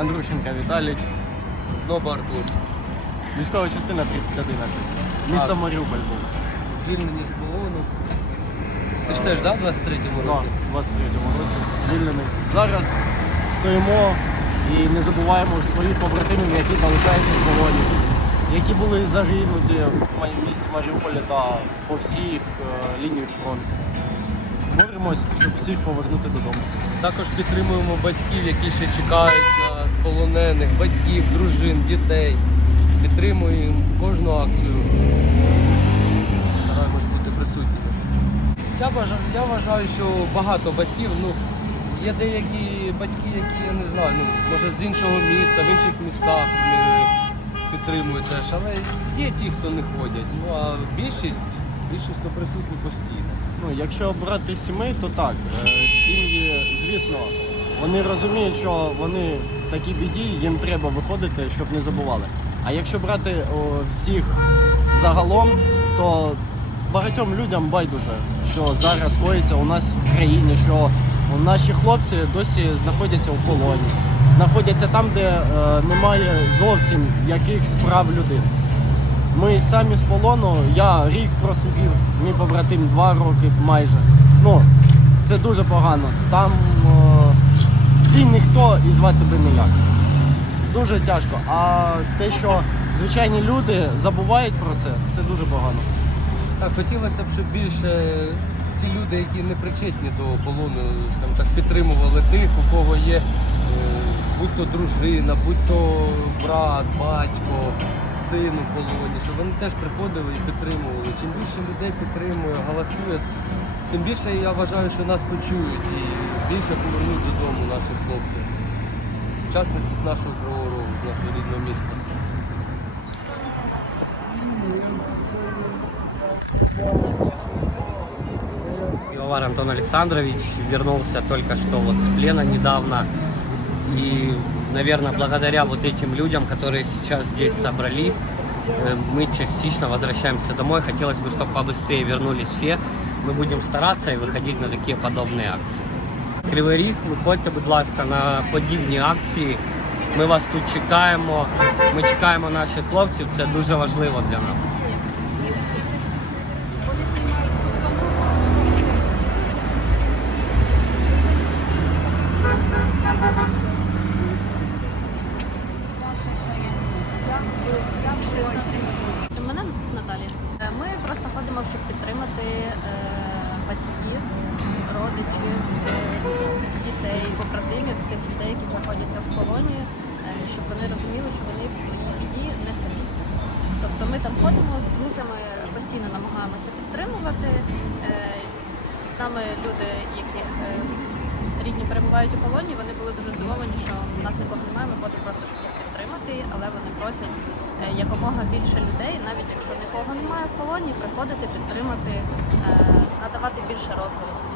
Андрущенка Віталій, Зноба Артур. військова частина 3011. Місто Маріуполь був. Звільнені з полону. Ти ж теж, да, в 23-му Да, році? в 23-му році звільнений. Зараз стоїмо і не забуваємо своїх побратимів, які залишаються в полоні, які були загинуті в місті Маріуполі та по всіх е, лініях фронту. Боремось, щоб всіх повернути додому. Також підтримуємо батьків, які ще чекають полонених, батьків, дружин, дітей. Підтримуємо кожну акцію. Стараємось бути присутніми. Я вважаю, я вважаю, що багато батьків, ну, є деякі батьки, які я не знаю, ну, може з іншого міста, в інших містах підтримують теж, але є ті, хто не ходять. Ну а більшість, більшість то присутні постійно. Ну, якщо брати сімей, то так. Е, Сім'ї, звісно, вони розуміють, що вони в такій біді, їм треба виходити, щоб не забували. А якщо брати о, всіх загалом, то багатьом людям байдуже, що зараз коїться у нас в країні, що наші хлопці досі знаходяться у полоні, знаходяться там, де е, немає зовсім яких справ людей. Ми самі з полону, я рік просидів, мій побратим два роки майже. Ну, це дуже погано. Там е, ти ніхто і звати тебе ніяк. Дуже тяжко. А те, що звичайні люди забувають про це, це дуже погано. Так, хотілося б, щоб більше ті люди, які не причетні до полону, скажімо так, підтримували тих, у кого є е, будь то дружина, будь то брат, батько, син у полоні, щоб вони теж приходили і підтримували. Чим більше людей підтримує, голосує, тим більше я вважаю, що нас почують і більше повернуть додому наших хлопців. В частності з нашого Кривого Рогу, з нашого рідного міста. Пивовар Антон Александрович вернулся только что вот с плена недавно. И, наверное, благодаря вот этим людям, которые сейчас здесь собрались, э, мы частично возвращаемся домой. Хотелось бы, чтобы побыстрее вернулись все. Ми будемо старатися і виходити на такі подобні акції. Кривий Ріг, виходьте, будь ласка, на подібні акції. Ми вас тут чекаємо. Ми чекаємо наших хлопців. Це дуже важливо для нас. Мене звуть Наталія. Е, Ми просто ходимо, щоб підтримати е, батьків, родичів, е, дітей, побратимів, тих людей, які знаходяться в полоні, е, щоб вони розуміли, що вони в своїй біді не самі. Тобто ми там ходимо з друзями, постійно намагаємося підтримувати. Е, З нами люди, е, рідні перебувають у полоні, вони були дуже здивовані, що у нас нікого немає, ми ходимо просто, щоб їх підтримати, але вони просять якомога більше людей, навіть якщо нікого немає в полоні, приходити, підтримати, надавати більше розголосу.